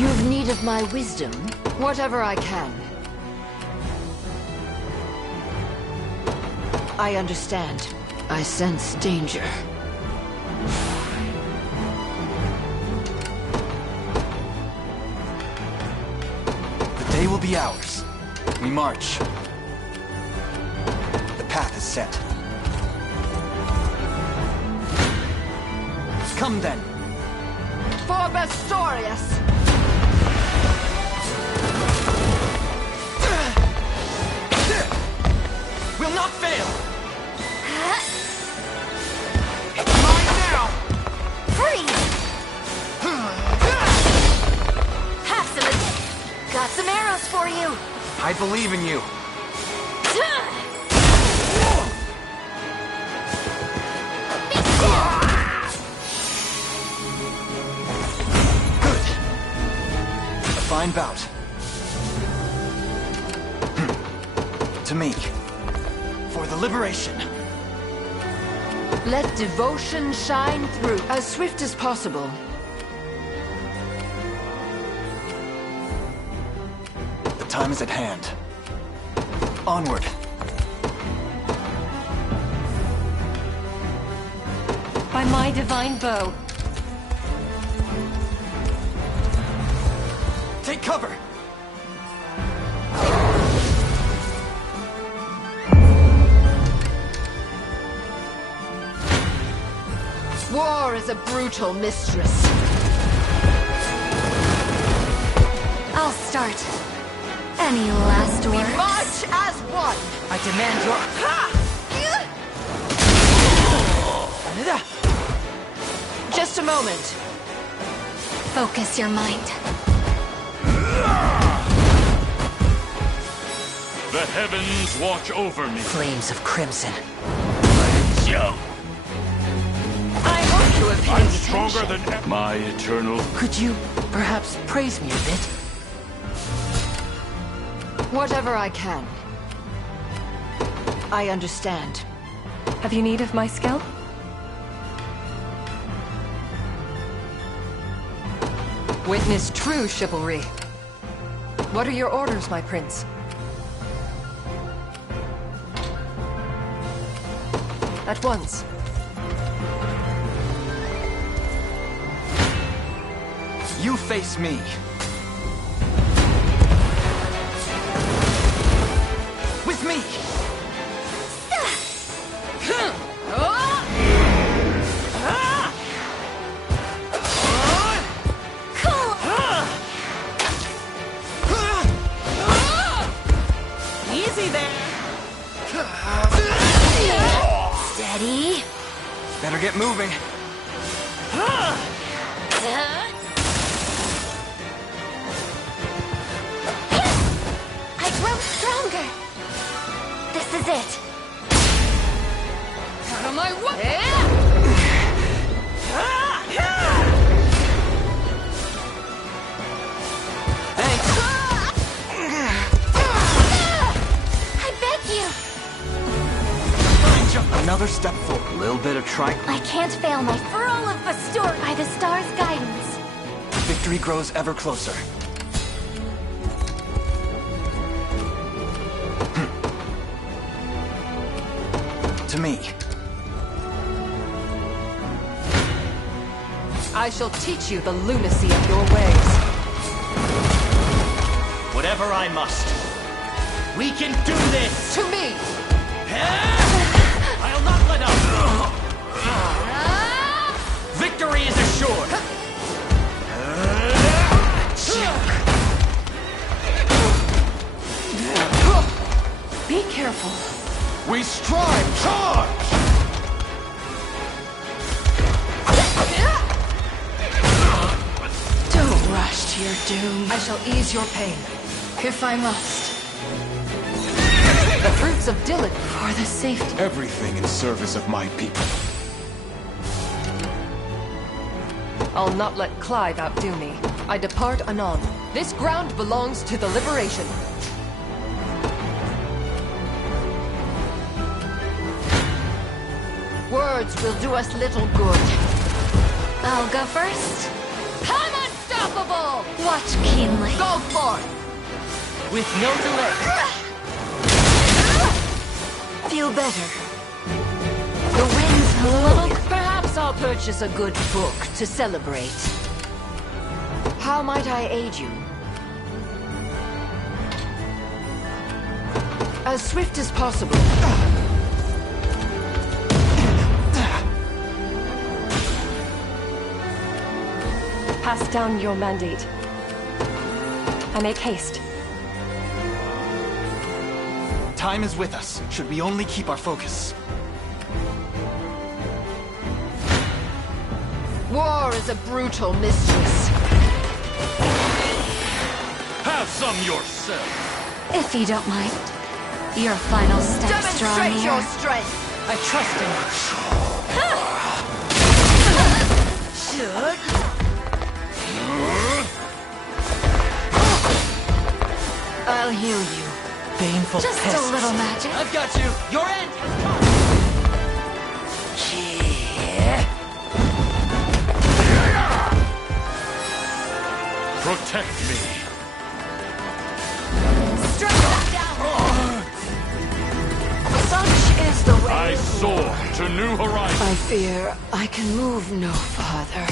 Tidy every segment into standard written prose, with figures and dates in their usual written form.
You've need of my wisdom? Whatever I can. I understand. I sense danger. The day will be ours. We march. The path is set. Come then. For Bastorius! We'll not fail! Mine now! Freeze! Have some of this. Got some arrows for you. I believe in you. Good. A fine bout. To me. For the liberation. Let devotion shine through. As swift as possible. The time is at hand. Onward. By my divine bow. Take cover! War is a brutal mistress. I'll start. Any last We words? march as one! I demand your... Just a moment. Focus your mind. The heavens watch over me. Flames of crimson. Yo! I hope you have paid I'm attention. stronger than my eternal. Could you perhaps praise me a bit? Whatever I can. I understand. Have you need of my skill? Witness true chivalry. What are your orders, my prince? At once. You face me. With me! Easy there. Steady. Better get moving. I grow stronger. This is it. Out of my way! Thanks. I beg you. Fine jump. Another step forward. A little bit of try. I can't fail my for all of Bastor by the star's guidance. Victory grows ever closer. To me. I shall teach you the lunacy of your ways. Whatever I must. We can do this! To me! I'll not let up! Victory is assured! Be careful. We strive! Charge! Don't rush to your doom. I shall ease your pain. If I must. The fruits of diligence. For the safety. Everything in service of my people. I'll not let Clive outdo me. I depart anon. This ground belongs to the liberation. Words will do us little good. I'll go first. I'm unstoppable! Watch keenly. Go forth! With no delay. Feel better. The wind's blowing. Perhaps I'll purchase a good book to celebrate. How might I aid you? As swift as possible. Pass down your mandate. I make haste. Time is with us, should we only keep our focus. War is a brutal mistress. Have some yourself. If you don't mind. Your final steps draw Demonstrate near. your strength! I trust in I'll heal you. Baneful Just pests. a little magic. I've got you. Your end has come. Protect me. Strike that down. Such is the way. I soar to new horizons. I fear I can move no farther.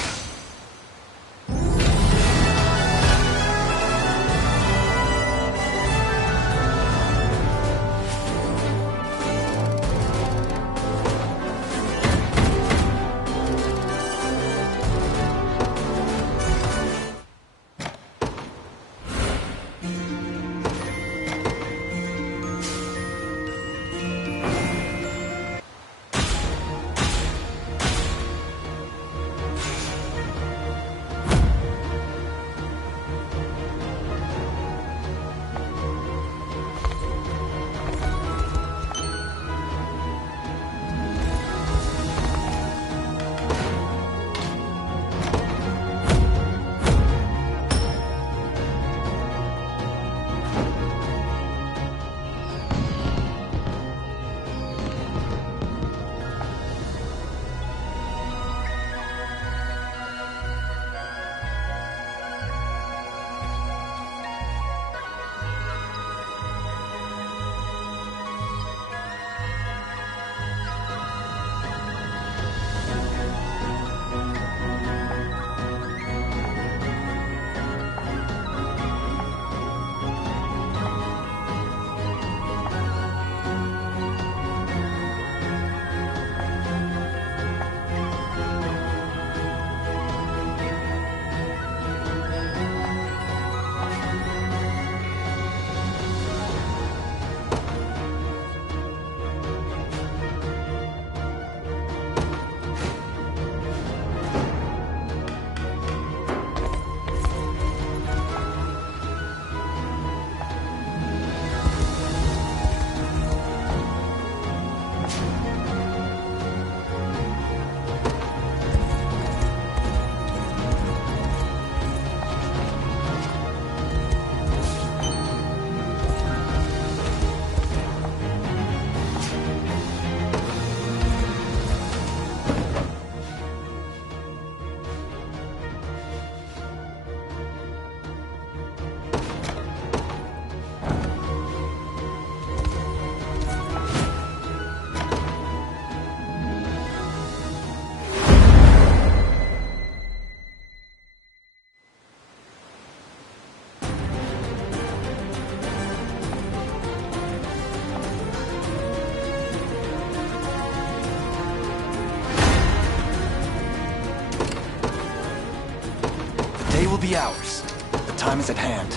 Day will be ours. The time is at hand.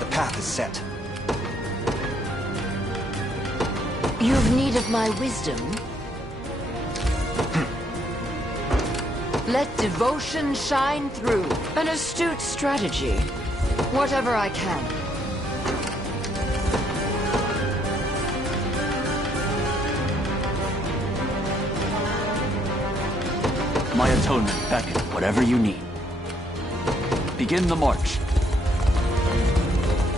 The path is set. You've need of my wisdom? Let devotion shine through. An astute strategy. Whatever I can. My atonement beckon whatever you need. Begin the march.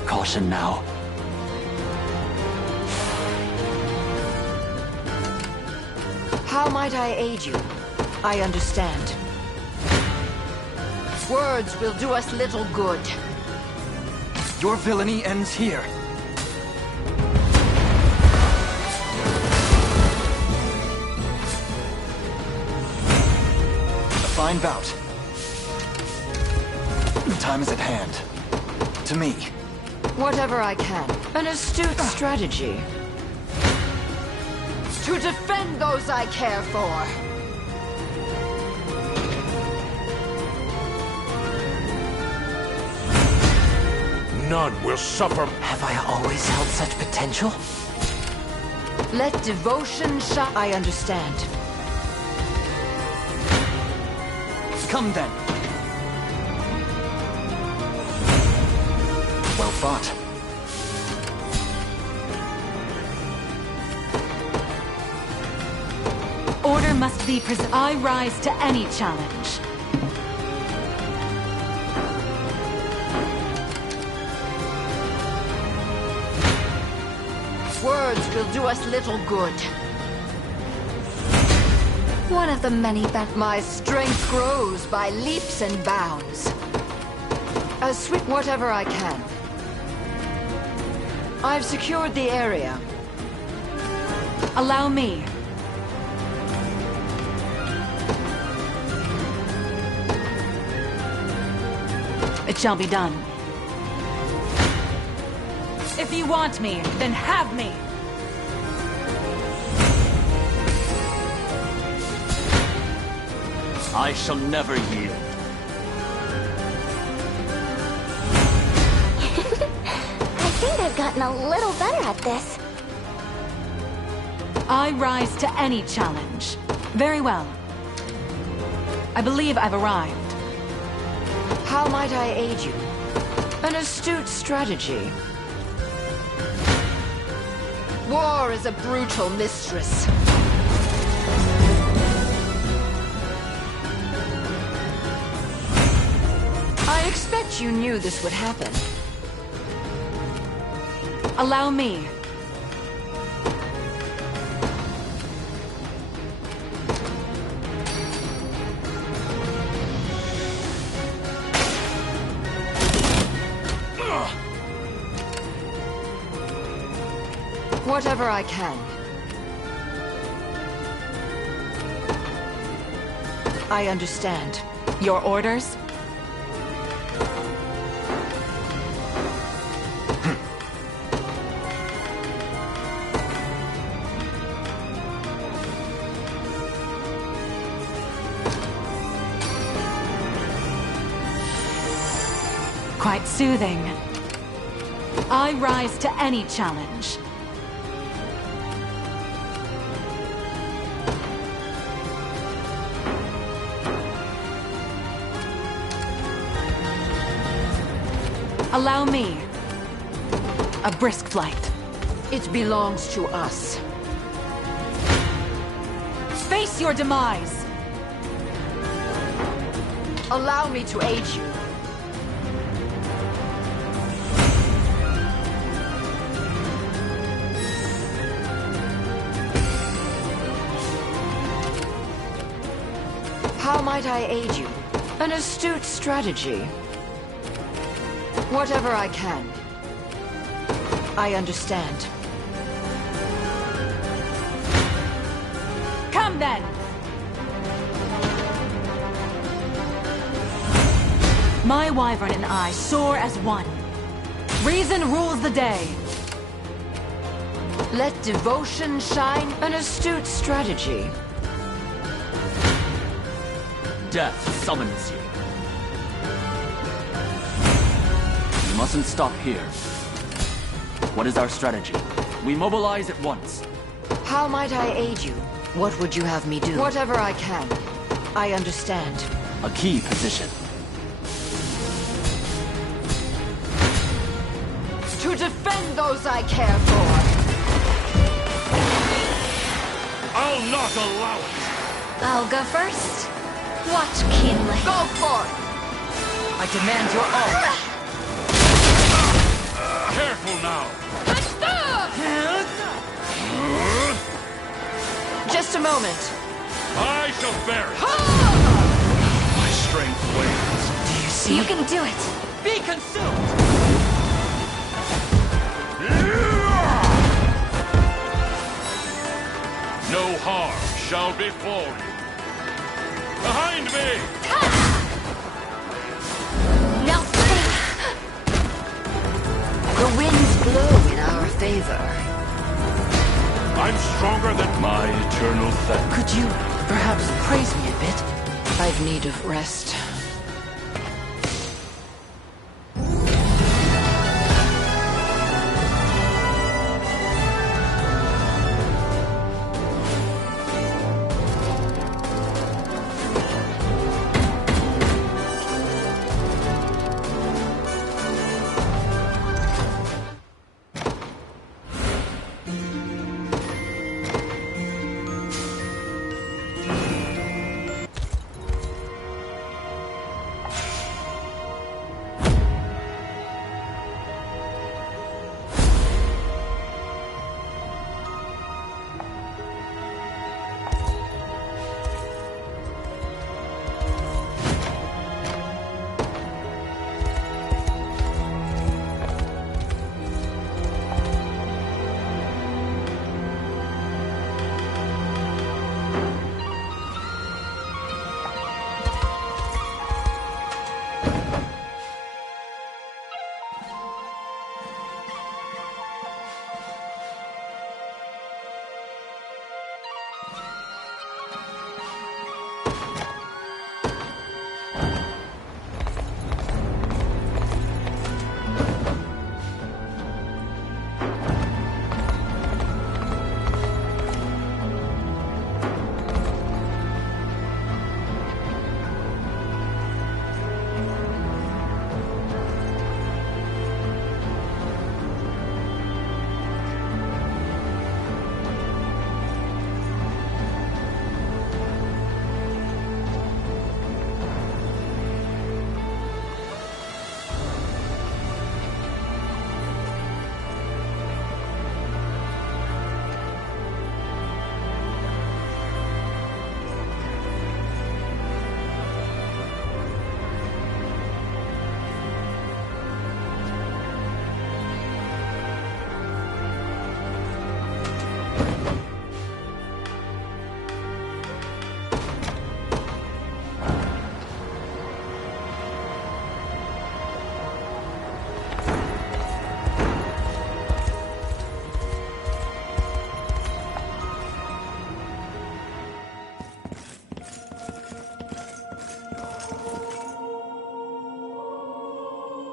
Caution now. How might I aid you? I understand. Words will do us little good. Your villainy ends here. A fine bout. Time is at hand. To me. Whatever I can. An astute strategy. To defend those I care for. None will suffer. Have I always held such potential? Let devotion shine. I understand. Come then. Well fought. Order must be I rise to any challenge. Words will do us little good. One of the many My strength grows by leaps and bounds. As sweet whatever I can. I've secured the area. Allow me. It shall be done. If you want me, then have me! I shall never yield. I think I've gotten a little better at this. I rise to any challenge. Very well. I believe I've arrived. How might I aid you? An astute strategy. War is a brutal mistress. I expect you knew this would happen. Allow me. Whatever I can. I understand. Your orders? Quite soothing. I rise to any challenge. Allow me. A brisk flight. It belongs to us. Face your demise! Allow me to aid you. How might I aid you? An astute strategy. Whatever I can. I understand. Come then! My wyvern and I soar as one. Reason rules the day. Let devotion shine. An astute strategy. Death summons you. We mustn't stop here. What is our strategy? We mobilize at once. How might I aid you? What would you have me do? Whatever I can. I understand. A key position. To defend those I care for. I'll not allow it! I'll go first. Watch keenly. Go forth! I demand your all. Careful now! Just a moment. I shall bear it! My strength wanes. Do you see? You can do it! Be consumed! No harm shall befall you. Behind me! Now The winds blow in our favor. I'm stronger than my eternal thanks. Could you perhaps praise me a bit? I've need of rest.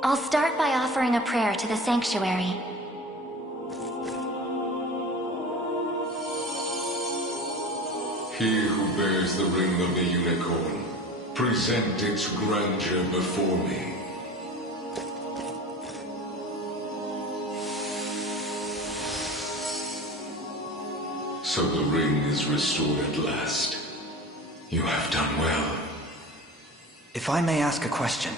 I'll start by offering a prayer to the sanctuary. He who bears the ring of the unicorn, present its grandeur before me. So the ring is restored at last. You have done well. If I may ask a question.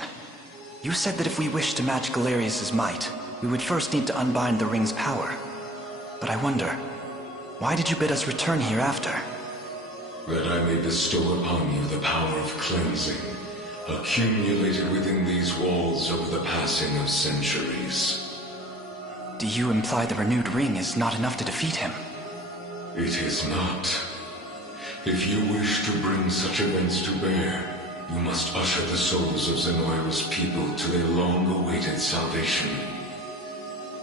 You said that if we wished to match Galerius's might, we would first need to unbind the ring's power. But I wonder, why did you bid us return here after? That I may bestow upon you the power of cleansing, accumulated within these walls over the passing of centuries. Do you imply the renewed ring is not enough to defeat him? It is not. If you wish to bring such events to bear, you must usher the souls of Zenoira's people to their long-awaited salvation.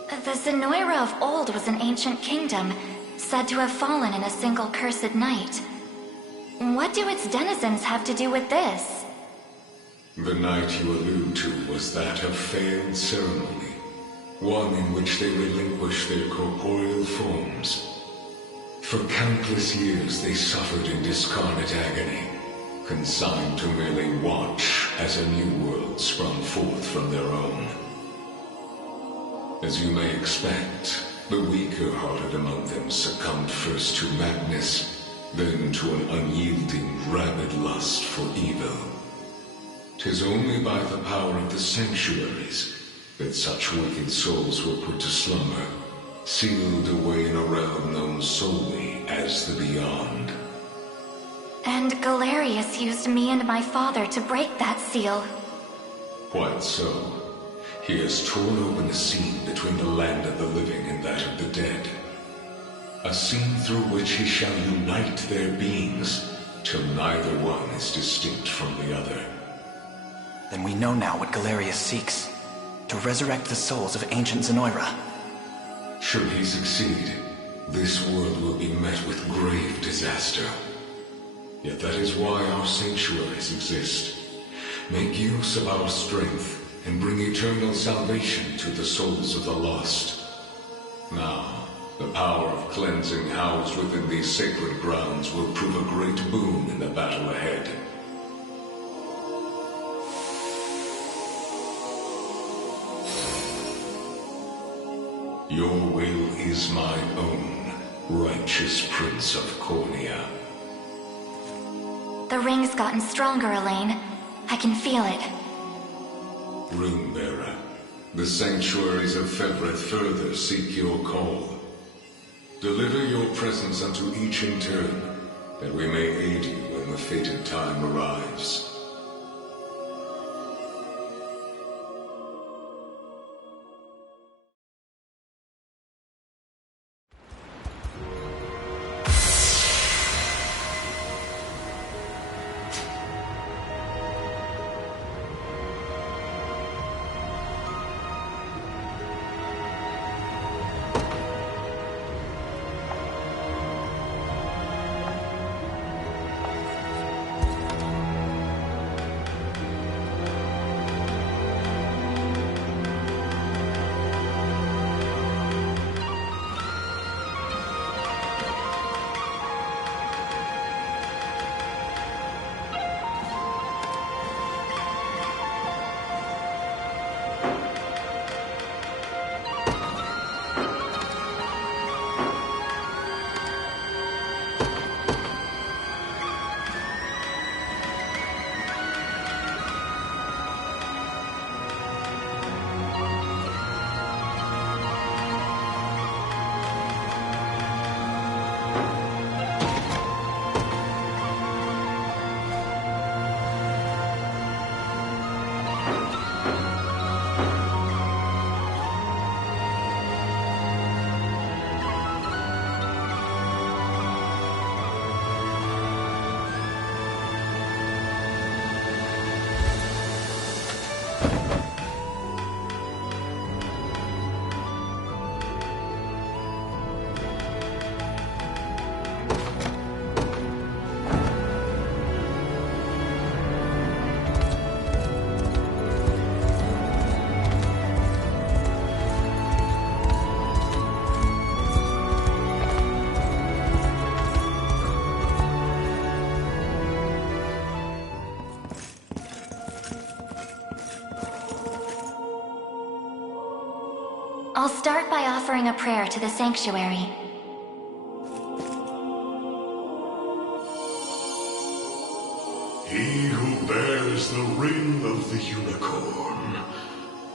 The Zenoira of old was an ancient kingdom, said to have fallen in a single cursed night. What do its denizens have to do with this? The night you allude to was that of failed ceremony, one in which they relinquished their corporeal forms. For countless years they suffered in discarnate agony, consigned to merely watch as a new world sprung forth from their own. As you may expect, the weaker-hearted among them succumbed first to madness, then to an unyielding, rabid lust for evil. 'Tis only by the power of the sanctuaries that such wicked souls were put to slumber, sealed away in a realm known solely as the Beyond. And Galerius used me and my father to break that seal. Quite so. He has torn open a seam between the land of the living and that of the dead. A seam through which he shall unite their beings, till neither one is distinct from the other. Then we know now what Galerius seeks. To resurrect the souls of ancient Zenoira. Should he succeed, this world will be met with grave disaster. Yet that is why our sanctuaries exist. Make use of our strength and bring eternal salvation to the souls of the lost. Now, the power of cleansing housed within these sacred grounds will prove a great boon in the battle ahead. Your will is my own, righteous Prince of Cornea. The ring's gotten stronger, Elaine. I can feel it. Runebearer, the sanctuaries of Febreth further seek your call. Deliver your presence unto each in turn, that we may aid you when the fated time arrives. I'll start by offering a prayer to the sanctuary. He who bears the ring of the unicorn,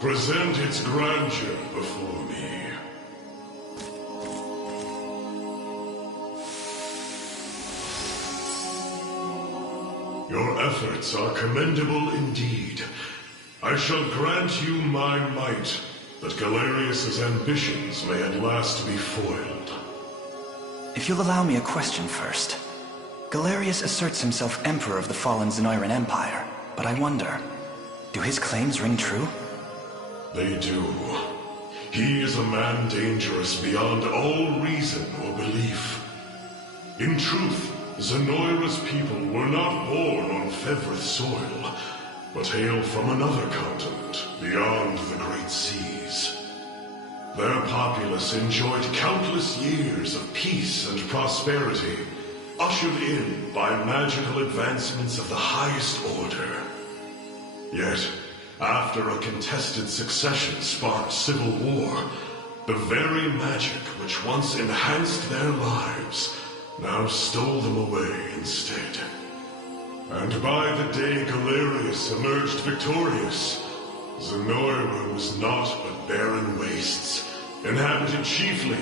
present its grandeur before me. Your efforts are commendable indeed. I shall grant you my might, that Galerius's ambitions may at last be foiled. If you'll allow me a question first. Galerius asserts himself Emperor of the fallen Zenoiran Empire, but I wonder, do his claims ring true? They do. He is a man dangerous beyond all reason or belief. In truth, Zenoira's people were not born on Fevrith soil, but hail from another continent, beyond the great seas. Their populace enjoyed countless years of peace and prosperity, ushered in by magical advancements of the highest order. Yet, after a contested succession sparked civil war, the very magic which once enhanced their lives now stole them away instead. And by the day Galerius emerged victorious, Zenoira was naught but barren wastes, inhabited chiefly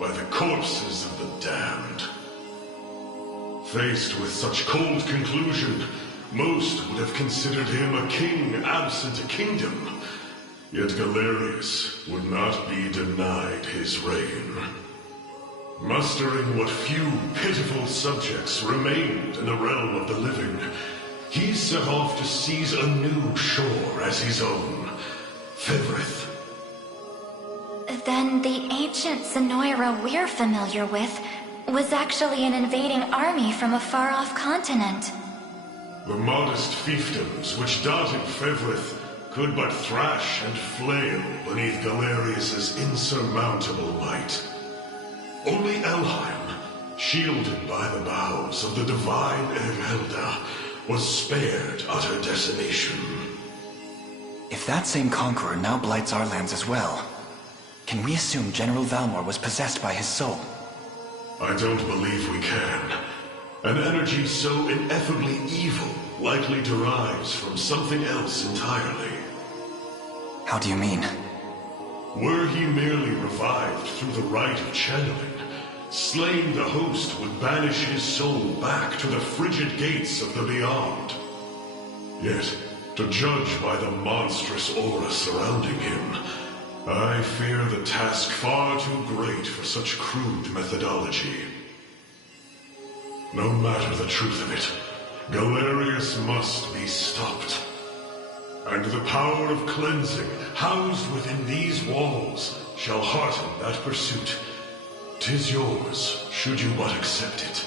by the corpses of the damned. Faced with such cold conclusion, most would have considered him a king absent a kingdom. Yet Galerius would not be denied his reign. Mustering what few pitiful subjects remained in the realm of the living, he set off to seize a new shore as his own, Fevrith. Then the ancient Zenoira we're familiar with was actually an invading army from a far-off continent. The modest fiefdoms which dotted Fevrith could but thrash and flail beneath Galerius's insurmountable might. Only Elheim, shielded by the boughs of the divine Erelda, was spared utter decimation. If that same conqueror now blights our lands as well, can we assume General Valmor was possessed by his soul? I don't believe we can. An energy so ineffably evil likely derives from something else entirely. How do you mean? Were he merely revived through the rite of channeling, slaying the host would banish his soul back to the frigid gates of the beyond. Yet, to judge by the monstrous aura surrounding him, I fear the task far too great for such crude methodology. No matter the truth of it, Galerius must be stopped. And the power of cleansing housed within these walls shall hearten that pursuit. 'Tis yours, should you but accept it.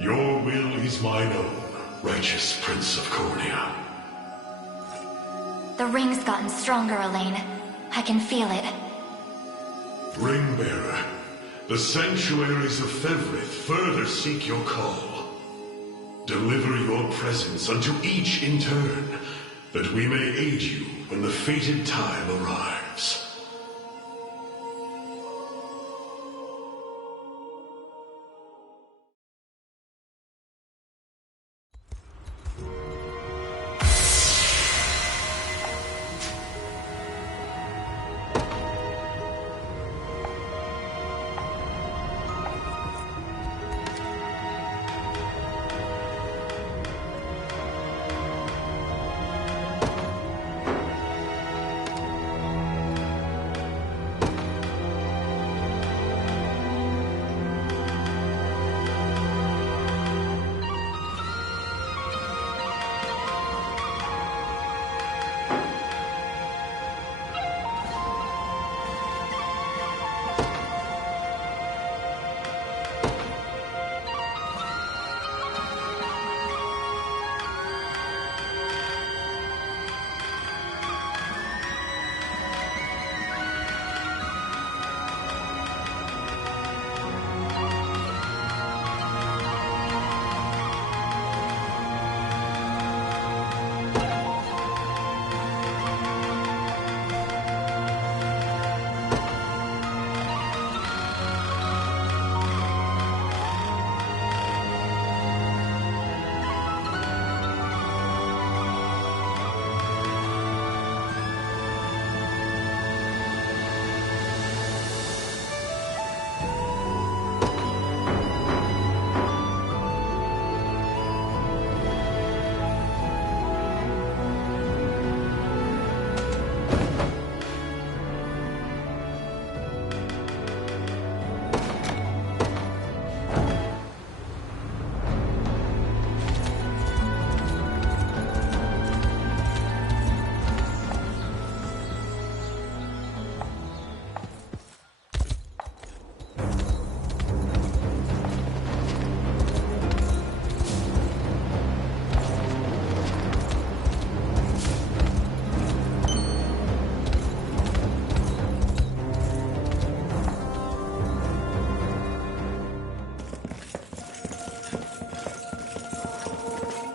Your will is mine own, righteous Prince of Cornea. The ring's gotten stronger, Elaine. I can feel it. Ringbearer, the sanctuaries of Fevrith further seek your call. Deliver your presence unto each in turn, that we may aid you when the fated time arrives.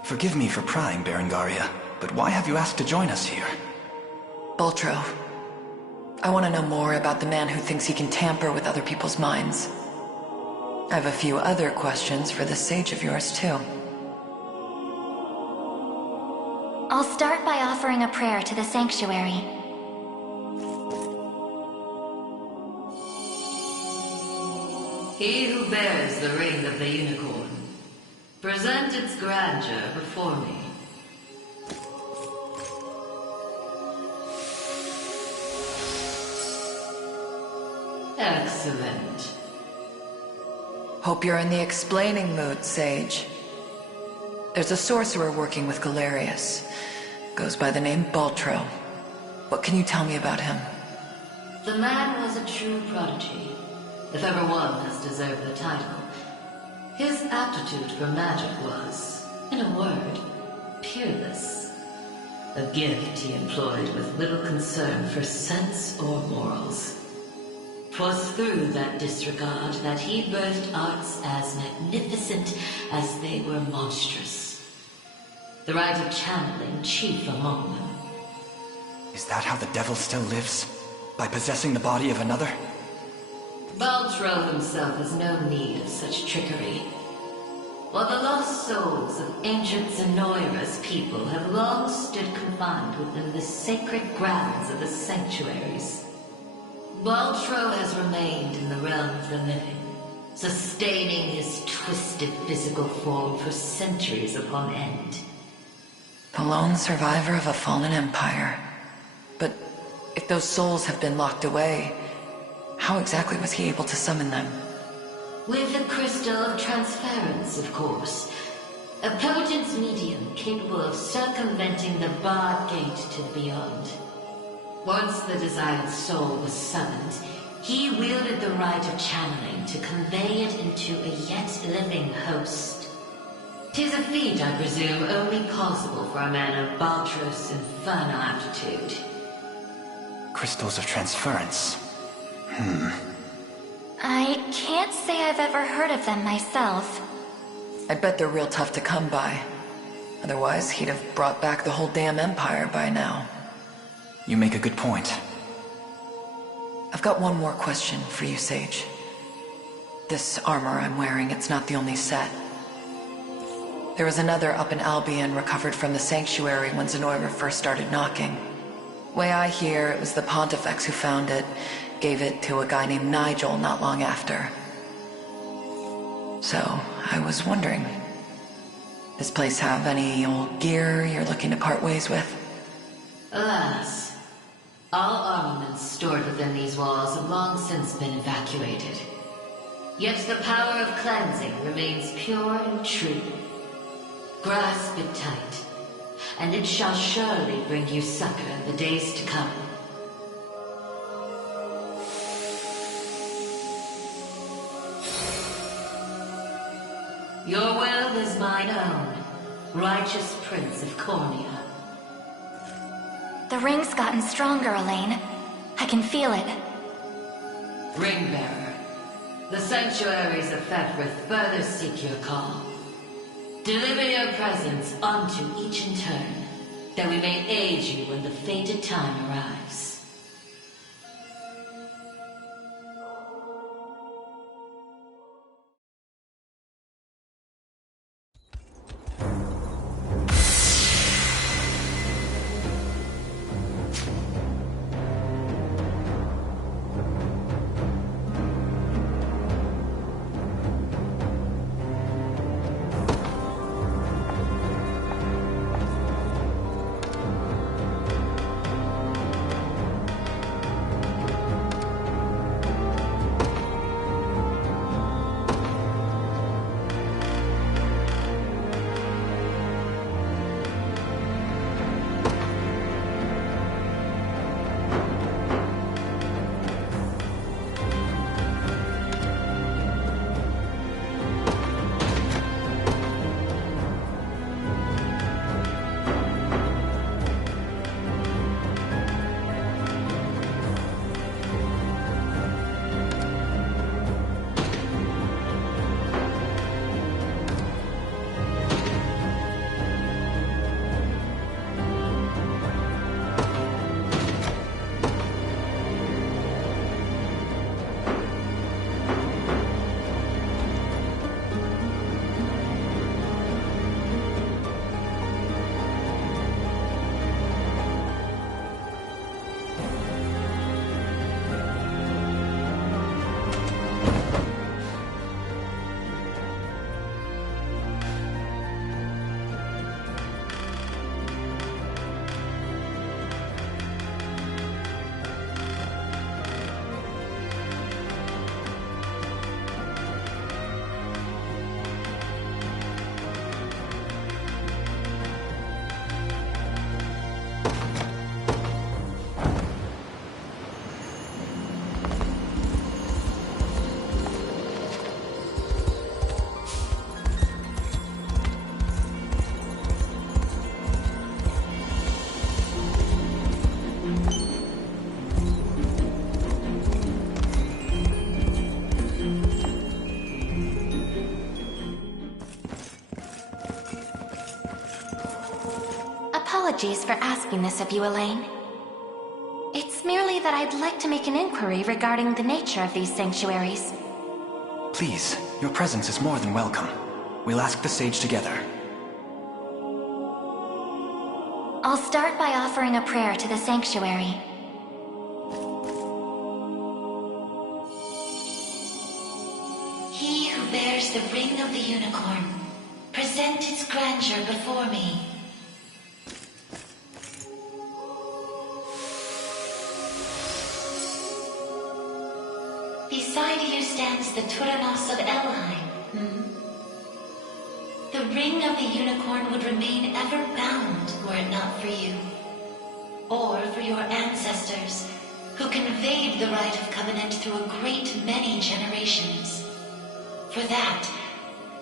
Forgive me for prying, Berengaria, but why have you asked to join us here? Boltro, I want to know more about the man who thinks he can tamper with other people's minds. I have a few other questions for this sage of yours, too. I'll start by offering a prayer to the sanctuary. He who bears the ring of the unicorn, present its grandeur before me. Excellent. Hope you're in the explaining mood, Sage. There's a sorcerer working with Galerius. Goes by the name Baltro. What can you tell me about him? The man was a true prodigy, if ever one has deserved the title. His aptitude for magic was, in a word, peerless. A gift he employed with little concern for sense or morals. 'Twas through that disregard that he birthed arts as magnificent as they were monstrous. The rite of channeling chief among them. Is that how the devil still lives? By possessing the body of another? Baltro himself has no need of such trickery. While the lost souls of ancient Zenoira's people have long stood confined within the sacred grounds of the sanctuaries, Baltro has remained in the realm of the living, sustaining his twisted physical form for centuries upon end. The lone survivor of a fallen empire. But if those souls have been locked away, how exactly was he able to summon them? With the crystal of transference, of course. A potent medium capable of circumventing the barred gate to the beyond. Once the desired soul was summoned, he wielded the rite of channeling to convey it into a yet living host. 'Tis a feat, I presume, only possible for a man of Baltro's infernal aptitude. Crystals of transference. I can't say I've ever heard of them myself. I bet they're real tough to come by. Otherwise, he'd have brought back the whole damn empire by now. You make a good point. I've got one more question for you, Sage. This armor I'm wearing, it's not the only set. There was another up in Albion recovered from the sanctuary when Zenoira first started knocking. Way I hear, it was the Pontifex who found it, gave it to a guy named Nigel not long after. So, I was wondering, this place have any old gear you're looking to part ways with? Alas, all armaments stored within these walls have long since been evacuated. Yet the power of cleansing remains pure and true. Grasp it tight, and it shall surely bring you succor in the days to come. Your will is mine own, righteous Prince of Cornea. The ring's gotten stronger, Elaine. I can feel it. Ringbearer, the sanctuaries of Fefrith further seek your call. Deliver your presence unto each in turn, that we may aid you when the fated time arrives. apologies for asking this of you, Elaine. It's merely that I'd like to make an inquiry regarding the nature of these sanctuaries. Please, your presence is more than welcome. We'll ask the sage together. I'll start by offering a prayer to the sanctuary. He who bears the ring of the unicorn, present its grandeur before me. Beside you stands the Tyrannos of Elheim. The ring of the unicorn would remain ever bound were it not for you. Or for your ancestors, who conveyed the right of covenant through a great many generations. For that,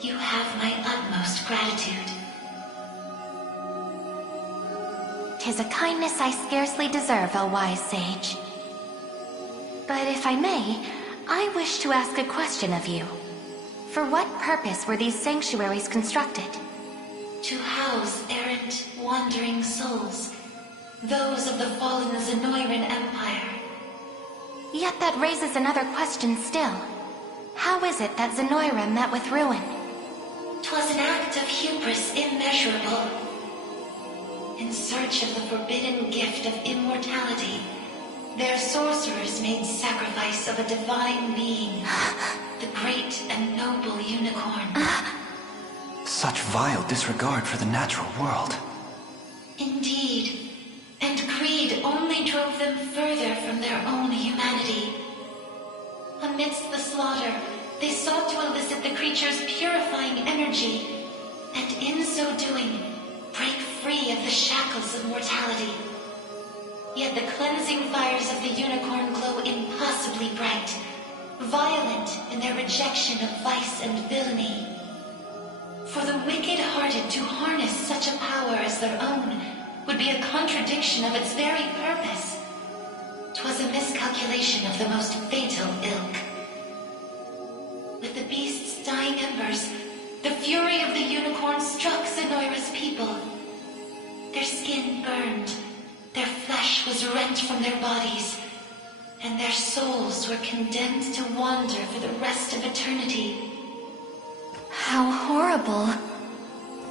you have my utmost gratitude. 'Tis a kindness I scarcely deserve, O wise sage. But if I may, I wish to ask a question of you. For what purpose were these sanctuaries constructed? To house errant, wandering souls, those of the fallen Zenoiran Empire. Yet that raises another question still. How is it that Zenoira met with ruin? 'Twas an act of hubris immeasurable. In search of the forbidden gift of immortality, their sorcerers made sacrifice of a divine being, the great and noble unicorn. Such vile disregard for the natural world. Indeed, and greed only drove them further from their own humanity. Amidst the slaughter, they sought to elicit the creature's purifying energy, and in so doing, break free of the shackles of mortality. Yet the cleansing fires of the unicorn glow impossibly bright, violent in their rejection of vice and villainy. For the wicked-hearted to harness such a power as their own would be a contradiction of its very purpose. 'Twas a miscalculation of the most fatal ilk. With the beast's dying embers, the fury of the unicorn struck Zenoira's people. Their skin burned, their flesh was rent from their bodies, and their souls were condemned to wander for the rest of eternity. How horrible.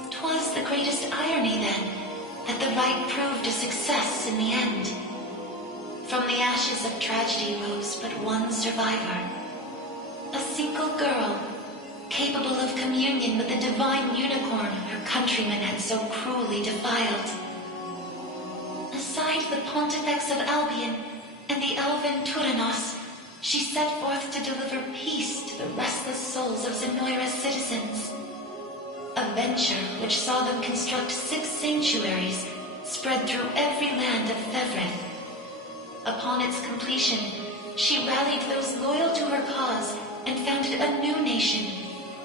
'Twas the greatest irony, then, that the right proved a success in the end. From the ashes of tragedy rose but one survivor. A single girl, capable of communion with the divine unicorn her countrymen had so cruelly defiled. Aside the Pontifex of Albion and the elven Tyrannos, she set forth to deliver peace to the restless souls of Zenoira's citizens. A venture which saw them construct 6 sanctuaries spread through every land of Fevrith. Upon its completion, she rallied those loyal to her cause and founded a new nation,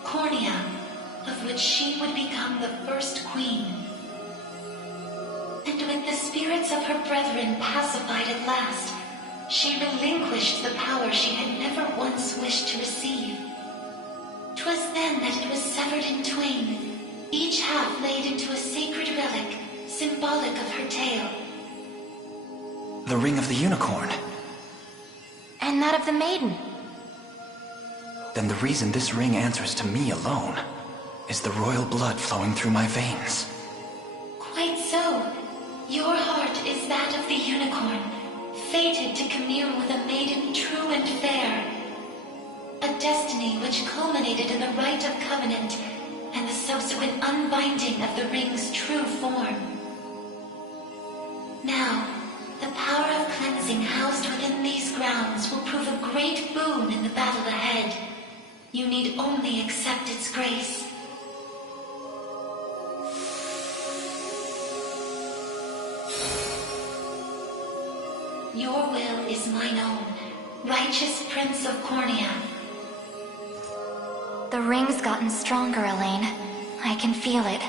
Cornia, of which she would become the first queen. And with the spirits of her brethren pacified at last, she relinquished the power she had never once wished to receive. 'Twas then that it was severed in twain, each half laid into a sacred relic, symbolic of her tale. The ring of the unicorn. And that of the maiden. Then the reason this ring answers to me alone is the royal blood flowing through my veins. Quite so. Your heart is that of the unicorn, fated to commune with a maiden true and fair. A destiny which culminated in the rite of covenant and the subsequent unbinding of the ring's true form. Now, the power of cleansing housed within these grounds will prove a great boon in the battle ahead. You need only accept its grace. Your will is mine own, righteous Prince of Cornia. The ring's gotten stronger, Elaine. I can feel it.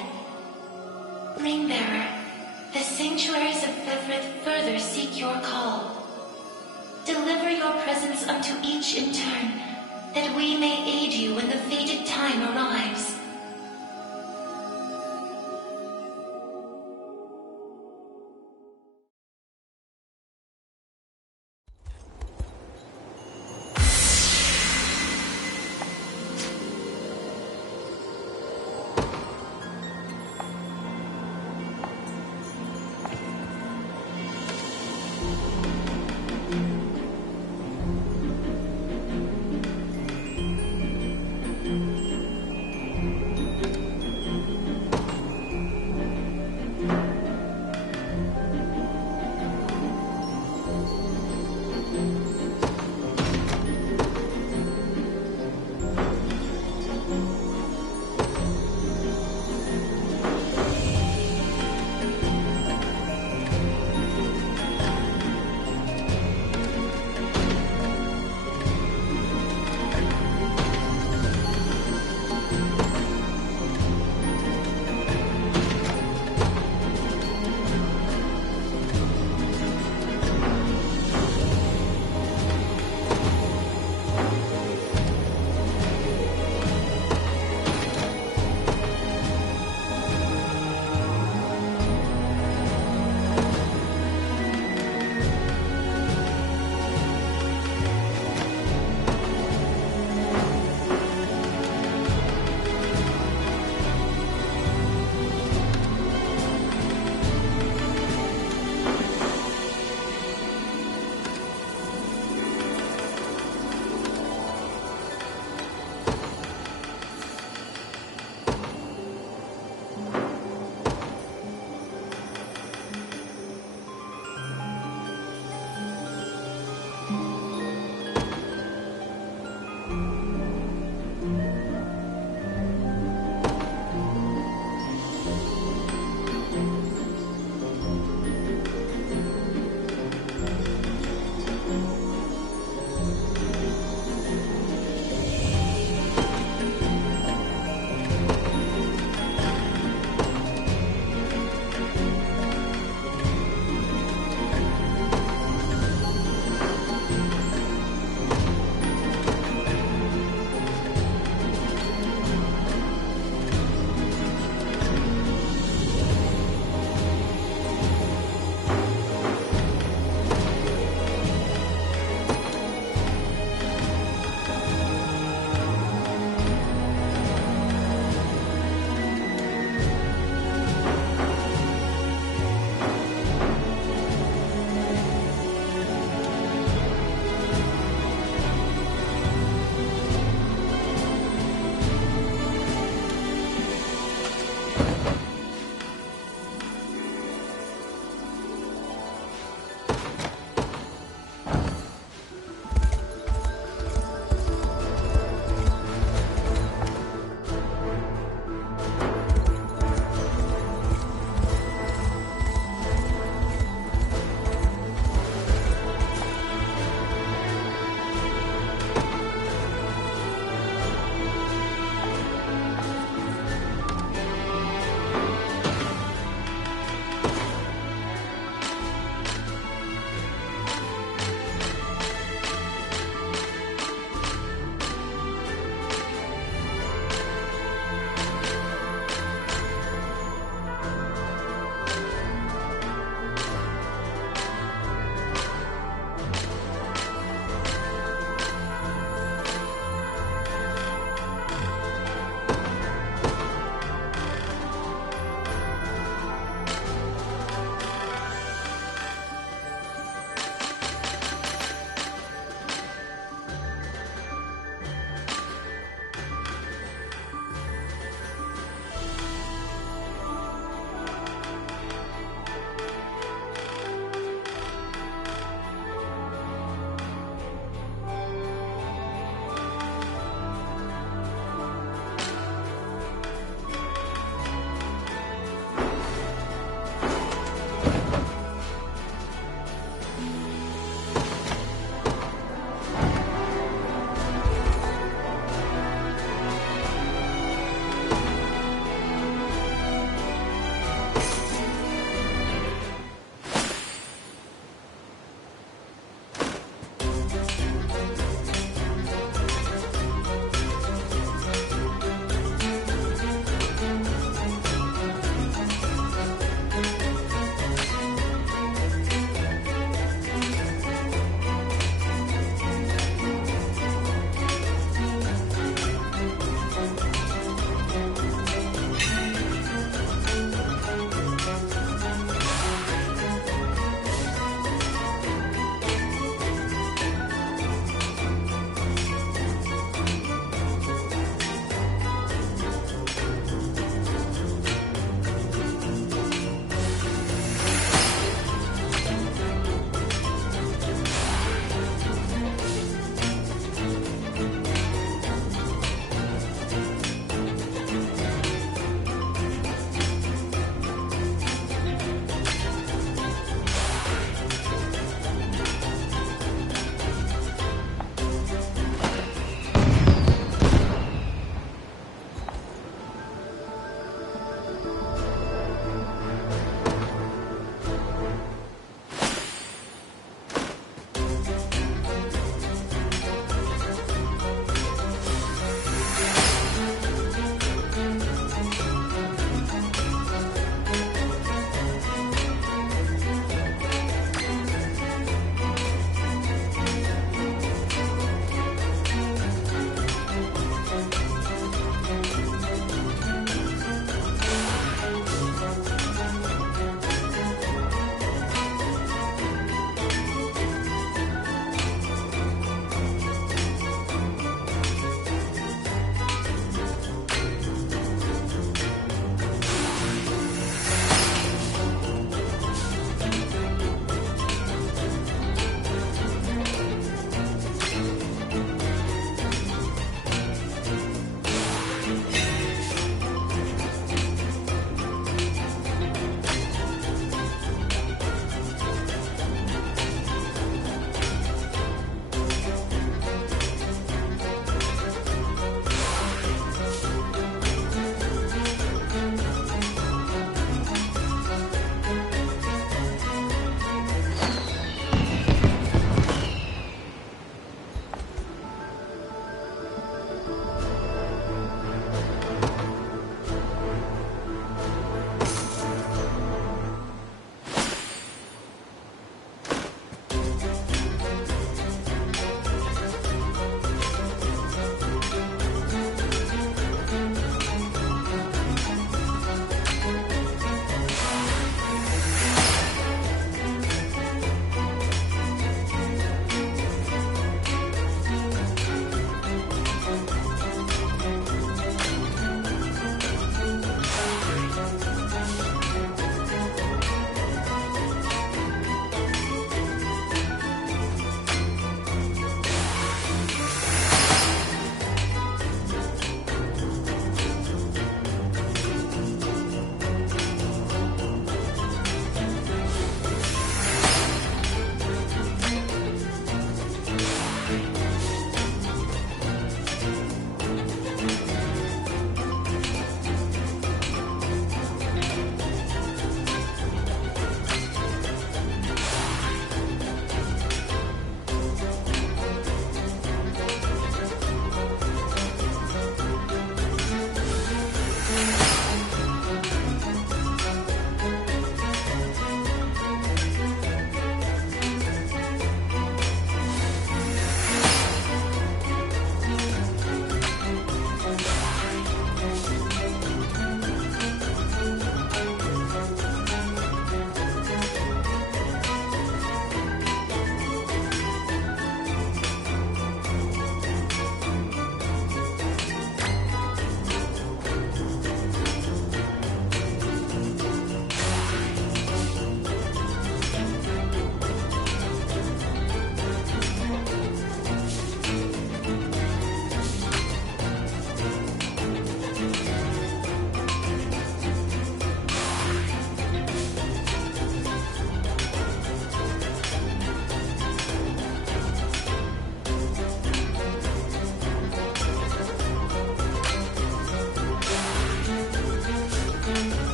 Ringbearer, the sanctuaries of Fevrith further seek your call. Deliver your presence unto each in turn, that we may aid you when the fated time arrives.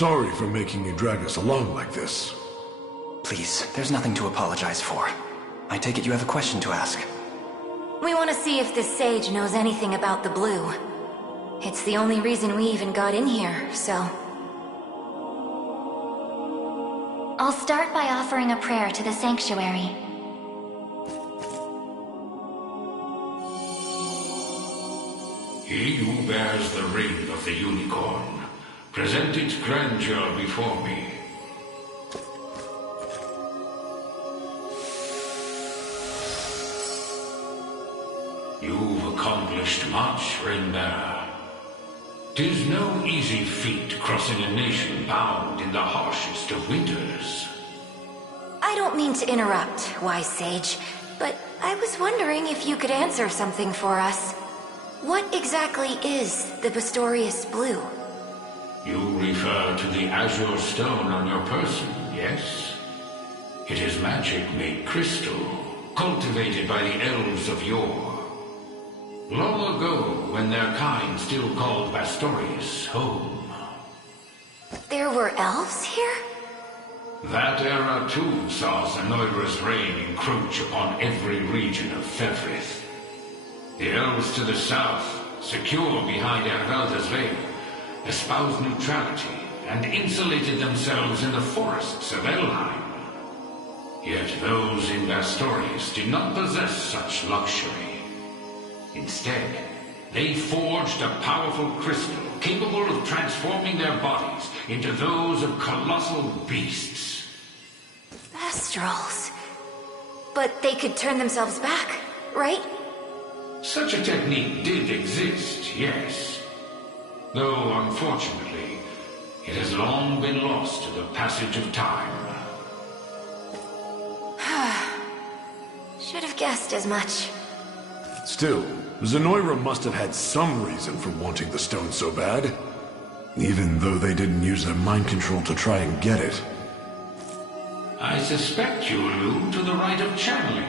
Sorry for making you drag us along like this. Please, there's nothing to apologize for. I take it you have a question to ask. We want to see if this sage knows anything about the blue. It's the only reason we even got in here, so... I'll start by offering a prayer to the sanctuary. He who bears the ring of the unicorn, present its grandeur before me. You've accomplished much, Ring-bearer. 'Tis no easy feat crossing a nation bound in the harshest of winters. I don't mean to interrupt, wise sage, but I was wondering if you could answer something for us. What exactly is the Bastorius Blue? You refer to the azure stone on your person, yes? It is magic made crystal, cultivated by the elves of yore. Long ago, when their kind still called Bastorius home. There were elves here? That era too saw Zenoira's reign encroach upon every region of Fevrith. The elves to the south, secure behind Ervelda's veil, espoused neutrality and insulated themselves in the forests of Elheim. Yet those in Bastorius did not possess such luxury. Instead, they forged a powerful crystal capable of transforming their bodies into those of colossal beasts. Astrals. But they could turn themselves back, right? Such a technique did exist, yes. Though, unfortunately, it has long been lost to the passage of time. Should have guessed as much. Still, Zenoira must have had some reason for wanting the stone so bad. Even though they didn't use their mind control to try and get it. I suspect you allude to the rite of channeling.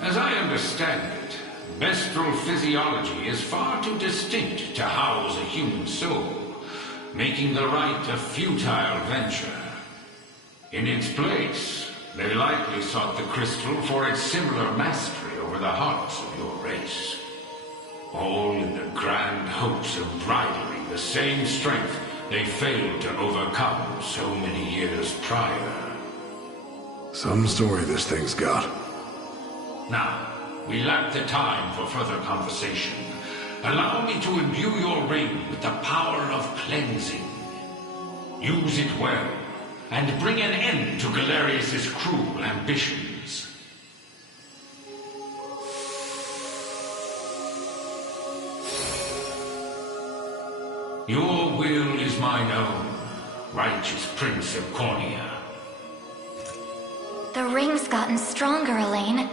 As I understand it, Bestral physiology is far too distinct to house a human soul, making the rite a futile venture. In its place, they likely sought the crystal for its similar mastery over the hearts of your race. All in the grand hopes of bridling the same strength they failed to overcome so many years prior. Some story this thing's got. Now, we lack the time for further conversation. Allow me to imbue your ring with the power of cleansing. Use it well, and bring an end to Galerius' cruel ambitions. Your will is mine own, righteous Prince of Cornea. The ring's gotten stronger, Elaine.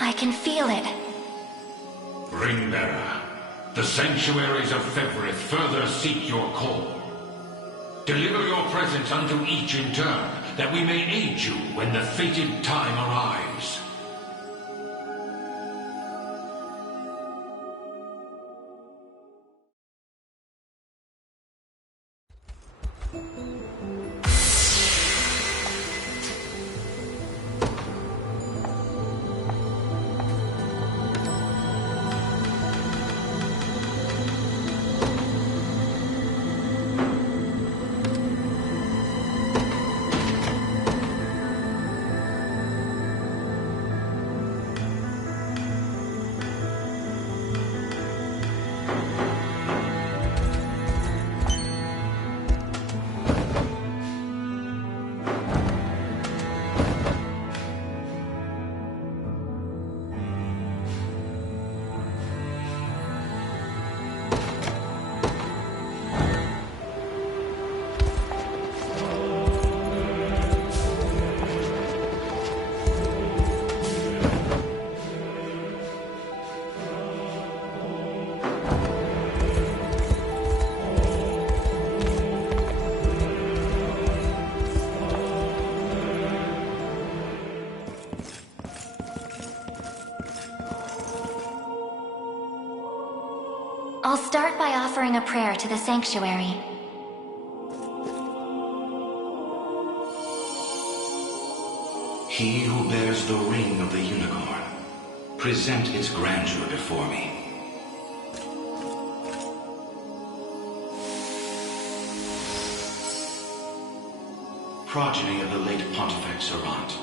I can feel it. Ringbearer, the sanctuaries of Fevrith further seek your call. Deliver your presence unto each in turn, that we may aid you when the fated time arrives. I'll start by offering a prayer to the sanctuary. He who bears the ring of the unicorn, present its grandeur before me. Progeny of the late Pontifex Errant,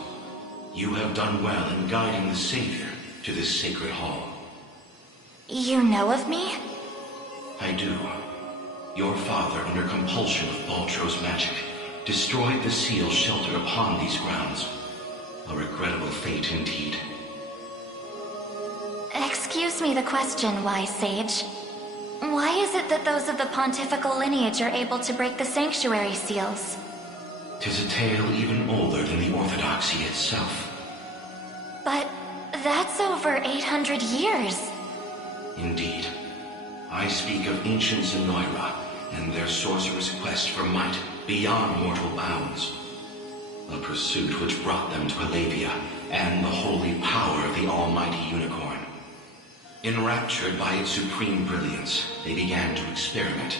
you have done well in guiding the Savior to this sacred hall. You know of me? I do. Your father, under compulsion of Baltro's magic, destroyed the seal sheltered upon these grounds. A regrettable fate indeed. Excuse me the question, wise sage. Why is it that those of the pontifical lineage are able to break the sanctuary seals? 'Tis a tale even older than the Orthodoxy itself. But that's over 800 years. Indeed. I speak of ancient Zenoira and their sorcerer's quest for might beyond mortal bounds. A pursuit which brought them to Palavia and the holy power of the almighty unicorn. Enraptured by its supreme brilliance, they began to experiment,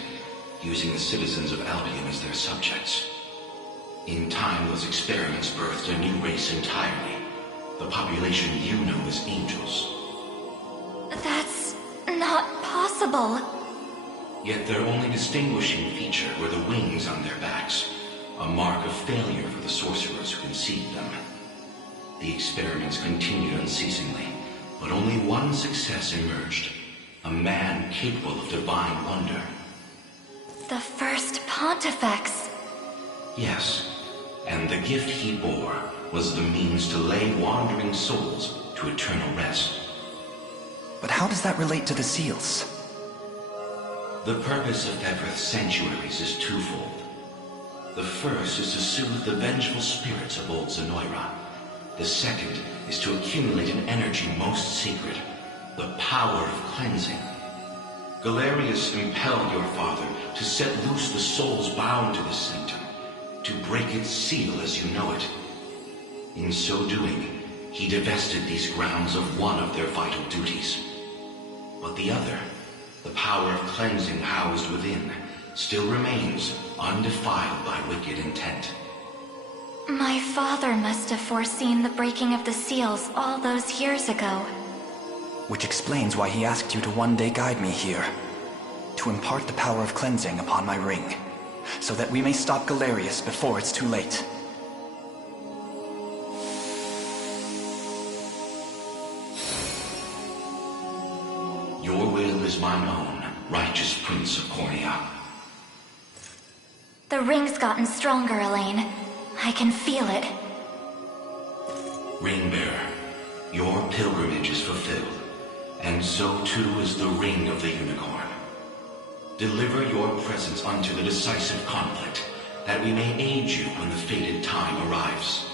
using the citizens of Albion as their subjects. In time, those experiments birthed a new race entirely. The population you know as angels. That's not possible. Yet their only distinguishing feature were the wings on their backs, a mark of failure for the sorcerers who conceived them. The experiments continued unceasingly, but only one success emerged. A man capable of divine wonder. The first Pontifex. Yes, and the gift he bore was the means to lay wandering souls to eternal rest. But how does that relate to the seals? The purpose of Fevrith's sanctuaries is twofold. The first is to soothe the vengeful spirits of old Zenoira. The second is to accumulate an energy most sacred, the power of cleansing. Galerius impelled your father to set loose the souls bound to the sanctum, to break its seal as you know it. In so doing, he divested these grounds of one of their vital duties. But the other, the power of cleansing housed within, still remains undefiled by wicked intent. My father must have foreseen the breaking of the seals all those years ago. Which explains why he asked you to one day guide me here. To impart the power of cleansing upon my ring, so that we may stop Galerius before it's too late. Your will is mine own, righteous Prince of Cornea. The ring's gotten stronger, Elaine. I can feel it. Ringbearer, your pilgrimage is fulfilled, and so too is the ring of the unicorn. Deliver your presence unto the decisive conflict, that we may aid you when the fated time arrives.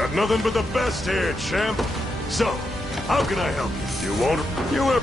Got nothing but the best here, champ. So, how can I help you? You won't... You were...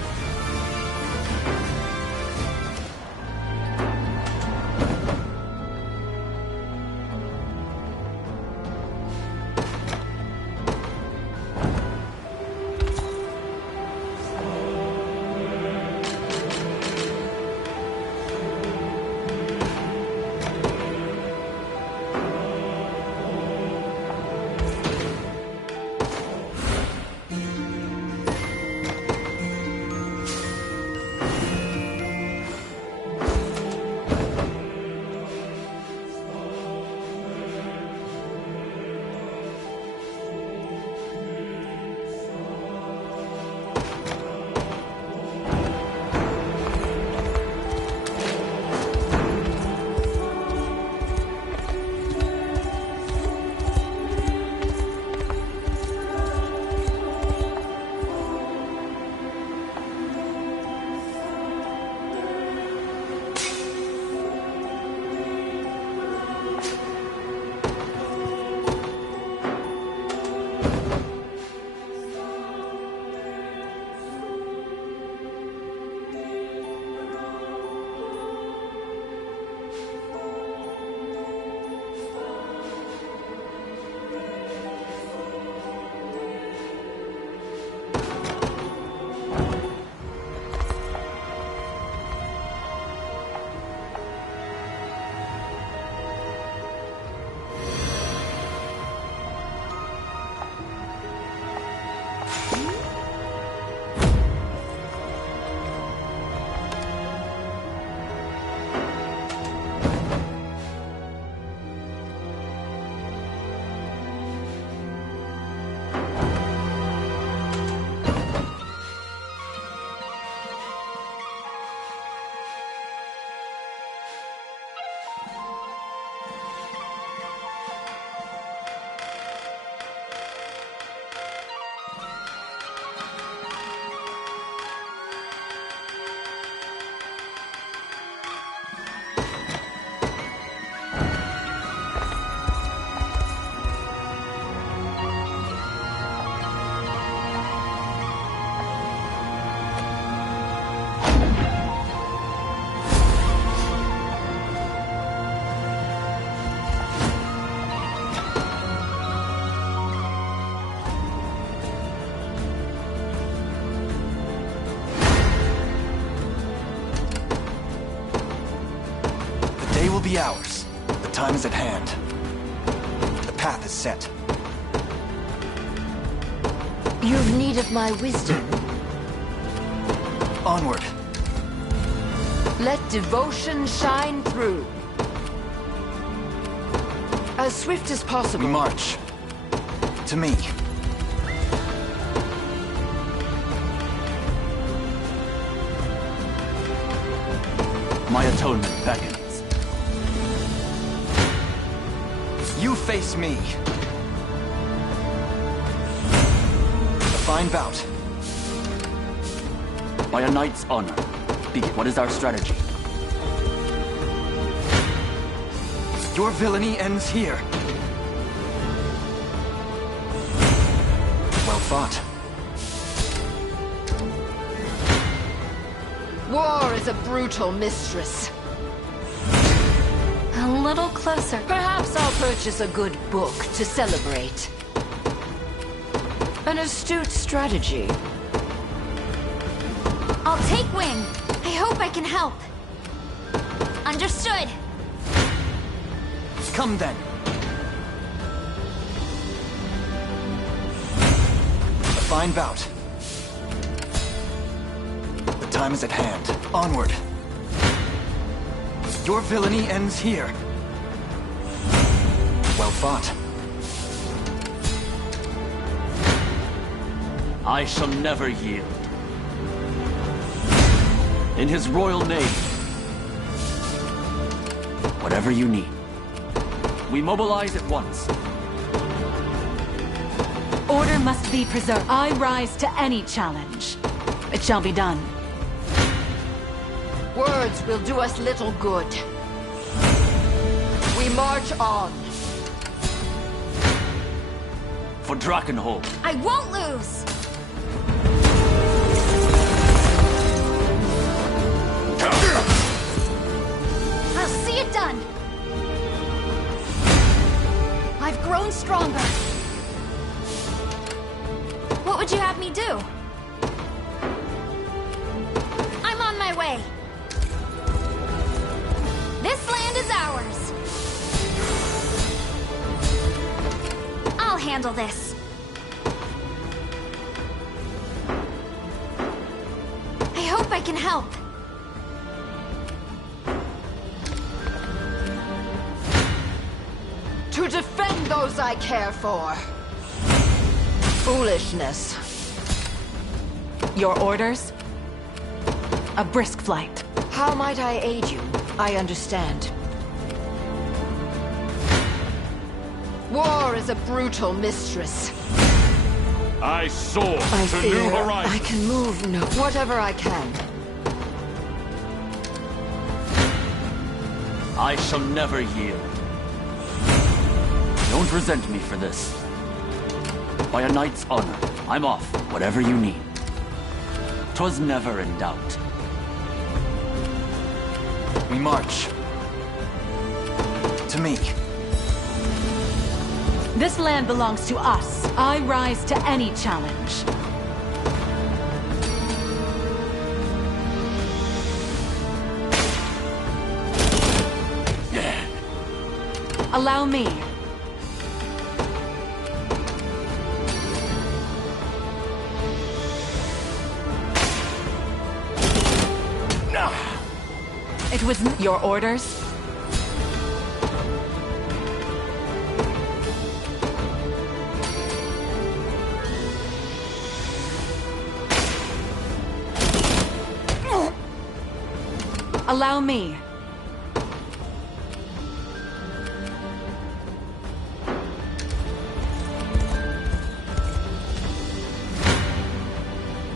Be ours. The time is at hand. The path is set. You've need of my wisdom. Onward. Let devotion shine through. As swift as possible. We march. To me. My atonement beckons. You face me. A fine bout. By a knight's honor. Begin. What is our strategy? Your villainy ends here. Well fought. War is a brutal mistress. A little closer. Perhaps I'll purchase a good book to celebrate. An astute strategy. I'll take wing. I hope I can help. Understood. Come then. A fine bout. The time is at hand. Onward. Your villainy ends here. Well fought. I shall never yield. In his royal name. Whatever you need. We mobilize at once. Order must be preserved. I rise to any challenge. It shall be done. Words will do us little good. We march on. for Drakenhold. I won't lose! I'll see it done! I've grown stronger. What would you have me do? I'm on my way. This land is ours. I'll handle this. I hope I can help. To defend those I care for. Foolishness. Your orders? A brisk flight. How might I aid you? I understand. War is a brutal mistress. I soar I to fear new horizons. I can move no... Whatever I can. I shall never yield. Don't resent me for this. By a knight's honor, I'm off, whatever you need. 'Twas never in doubt. We march. To me. This land belongs to us. I rise to any challenge. Allow me. It was your orders? Allow me.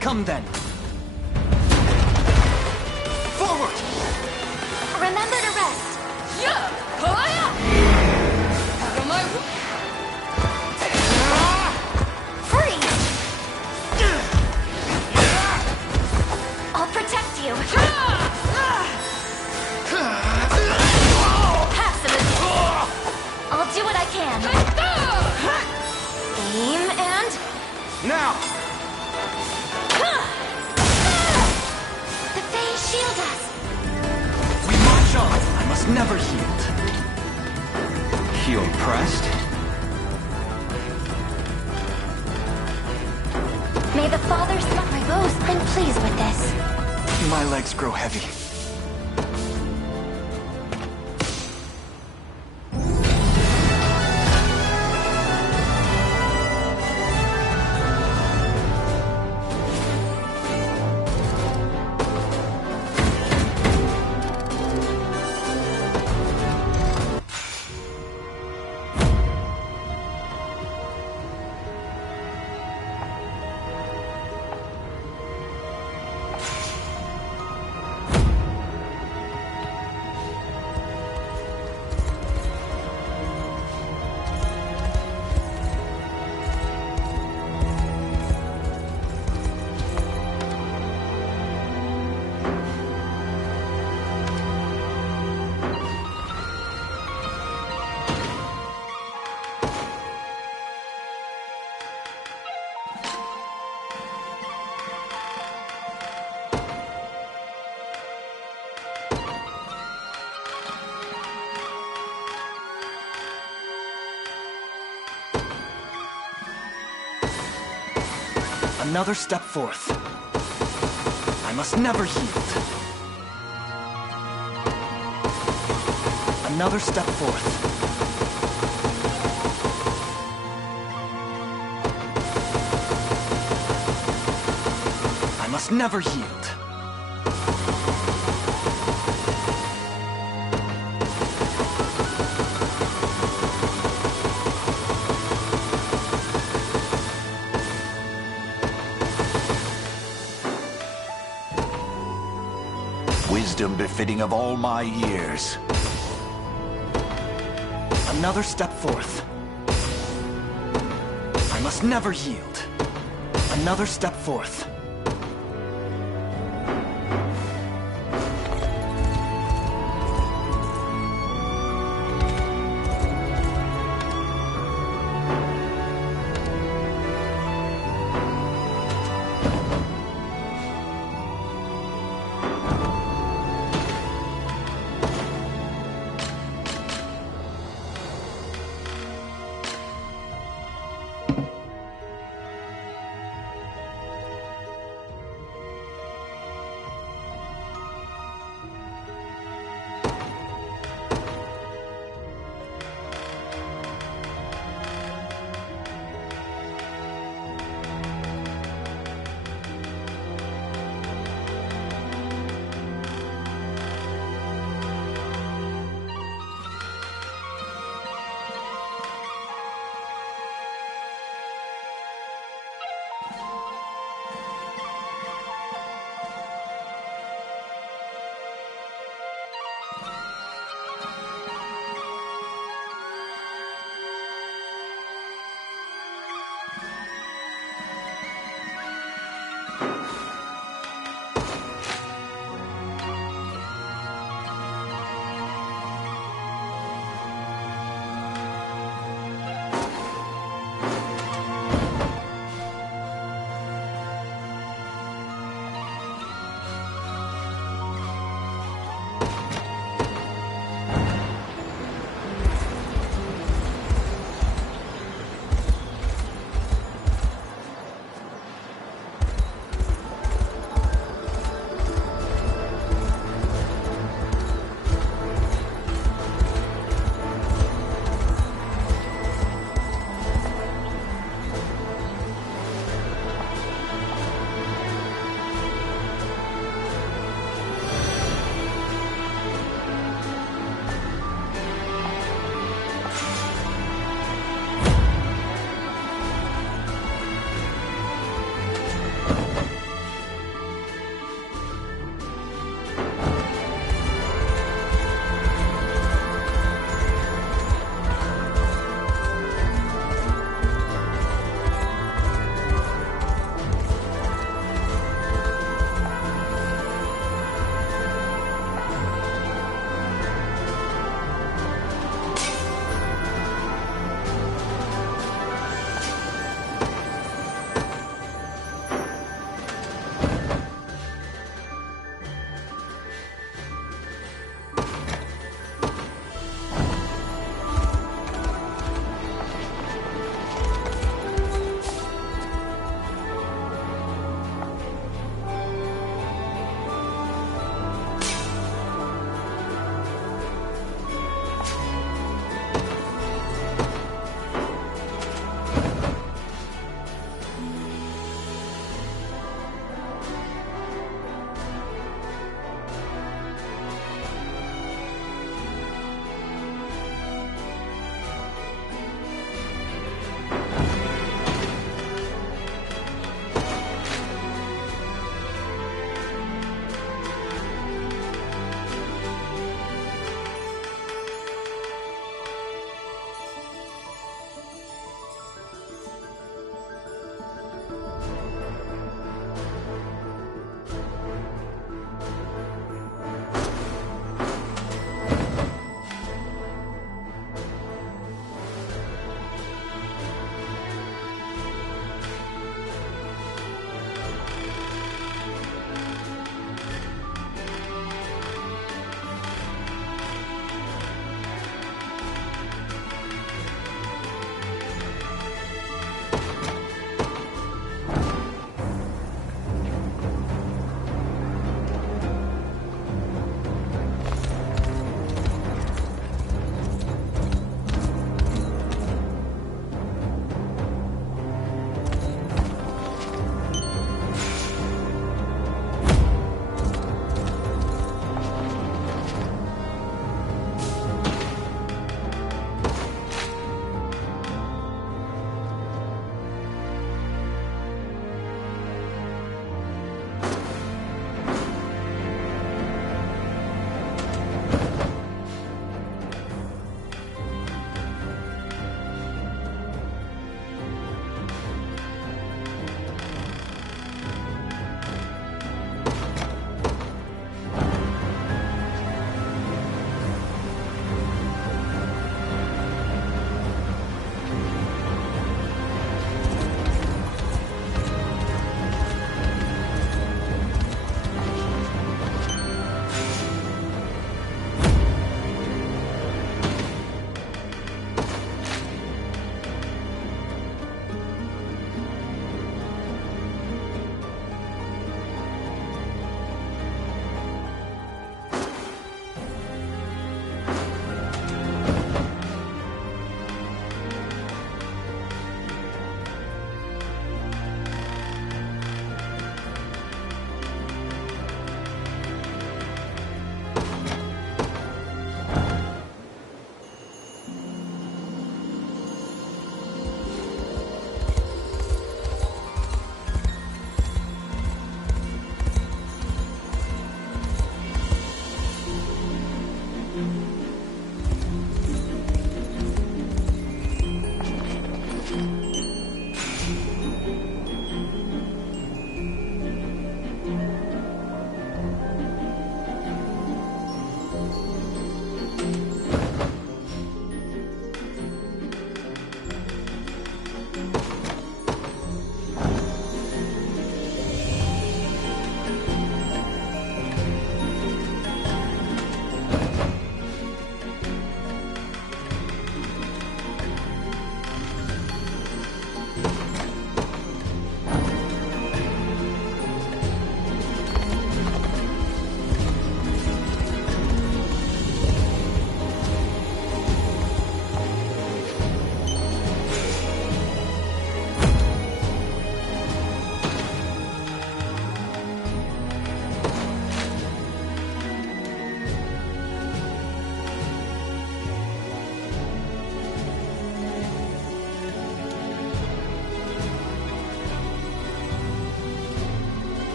Come then. Forward! Remember to rest. Yeah! Out of my... Freeze! I'll protect you. Have some of this. I'll do what I can. Aim and... Now! The Fae shield us. We march on! I must never yield. You impressed? May the Father smite my boast. I'm pleased with this. My legs grow heavy. Another step forth. I must never yield. Another step forth. I must never yield. Wisdom befitting of all my years. Another step forth. I must never yield. Another step forth.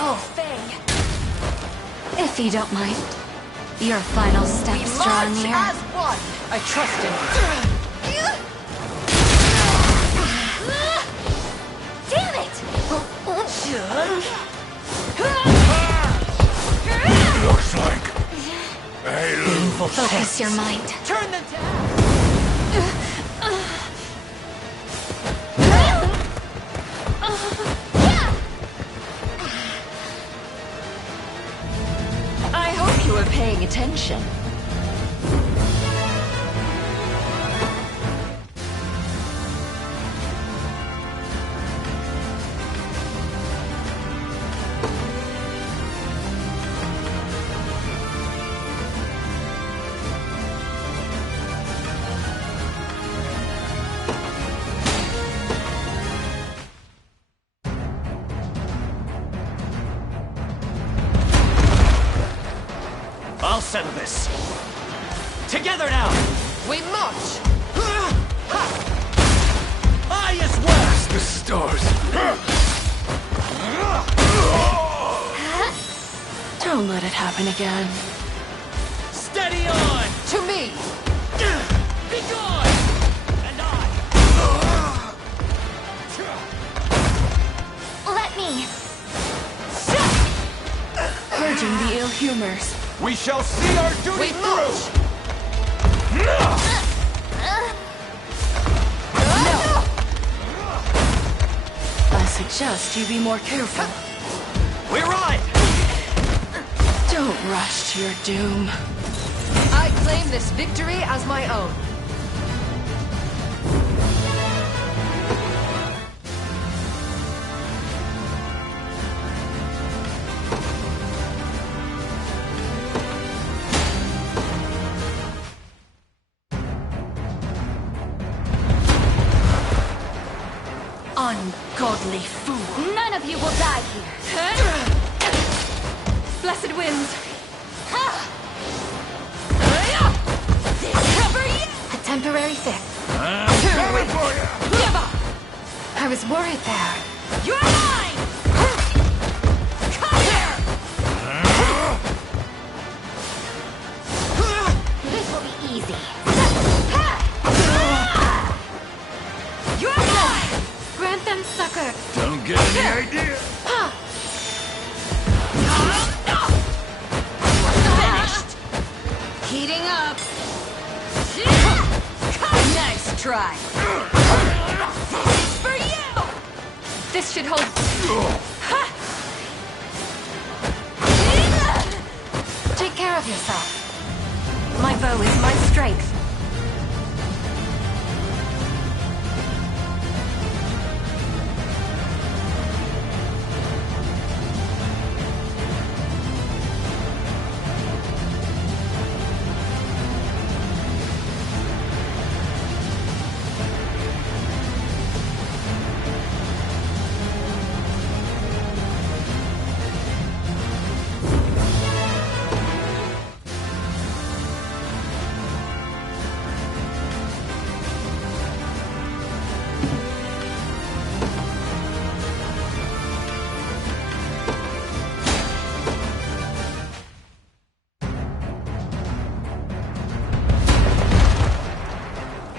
Oh, Faye. If you don't mind. Your final steps draw near. As one. I trust in you. Damn it! Looks like a Focus your mind. Turn them down. I hope you were paying attention. I'll settle this. Together now! We march! I as well! the stars. Don't let it happen again. Steady on! To me! Be gone! And I! Let me. Purging the ill humors. We shall see our duty We through! march! I suggest you be more careful. We ride! Don't rush to your doom. I claim this victory as my own. Ungodly fool. None of you will die here. Blessed winds. Cover you! A temporary fix. Coming for you! I was worried there. You're mine! Come here! This will be easy. You're mine! Grant them succor. Don't get any idea. Finished! Heating up! Nice try! This is for you! This should hold... Take care of yourself. My bow is my strength.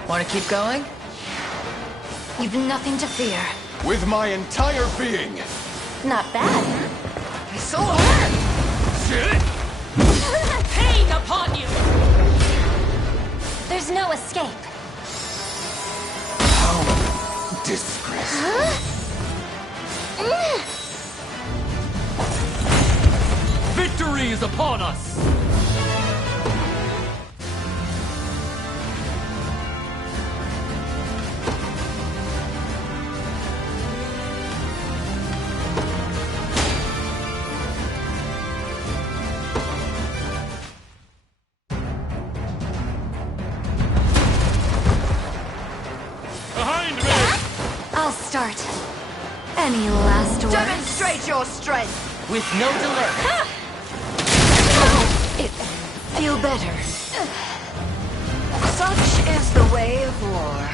Want to keep going? You've nothing to fear. With my entire being. Not bad. I saw her! Pain upon you! There's no escape. How disgraceful. Victory is upon us! Behind me! I'll start. Any last words? Demonstrate your strength! With no delay. It feel better. Such is the way of war.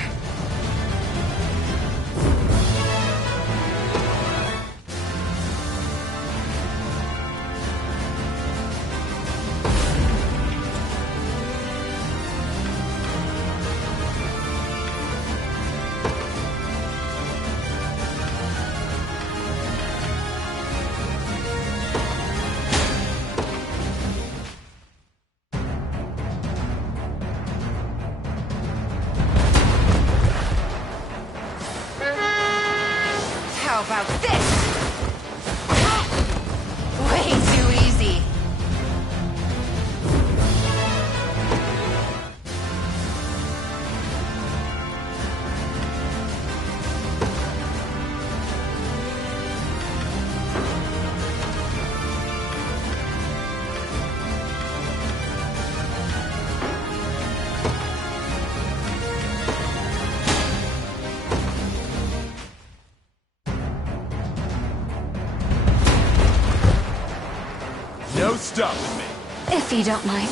No stopping me. If you don't mind.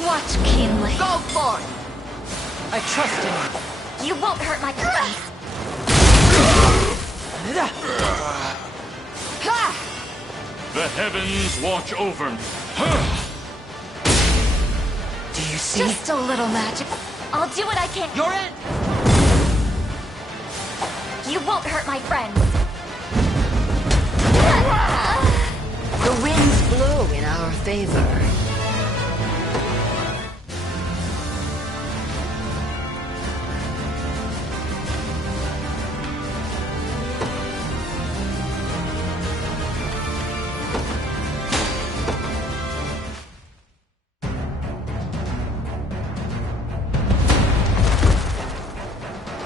Watch keenly. Go for it! I trust in you. You won't hurt my friends. The heavens watch over me. Do you see? Just a little magic. I'll do what I can. You're in! You won't hurt my friends. The winds blow in our favor.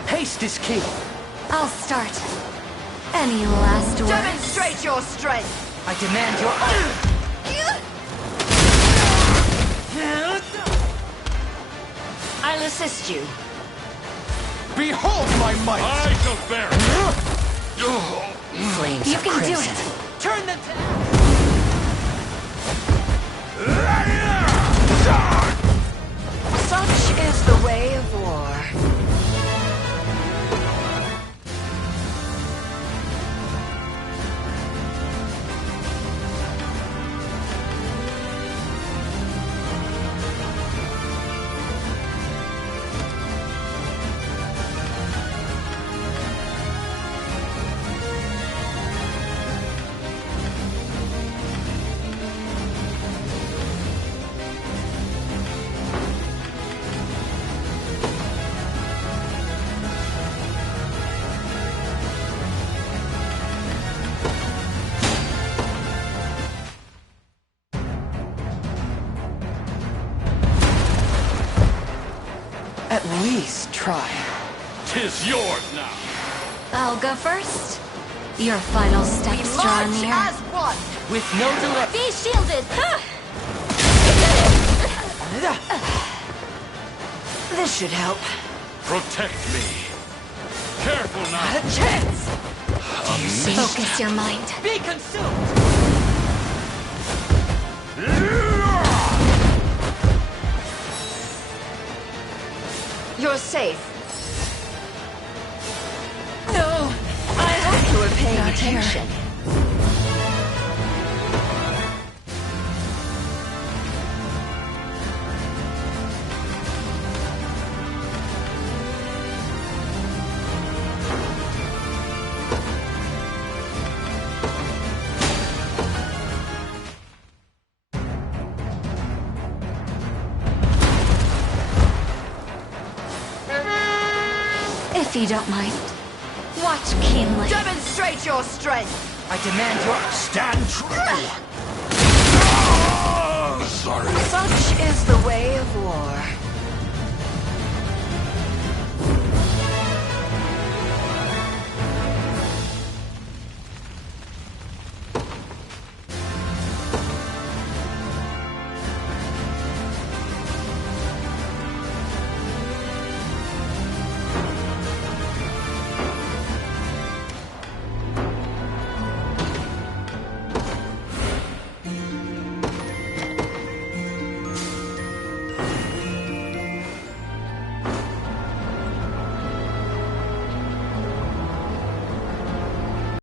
Haste is key. I'll start. Any last words? Demonstrate your strength! I demand your oath. I'll assist you. Behold my might! I shall bear it. Flames You of can do crimson. it. Turn them to Such is the way of war. At least try. 'Tis yours now. I'll go first. Your final steps draw March near. as one! with no delay. Be shielded. This should help. Protect me. Careful Not now. a chance! Focus your mind. Be consumed! You're safe. No! I hope you were paying Not here. attention. If you don't mind. Watch keenly. Demonstrate your strength! I demand your... Stand true! Sorry. Such is the way of war.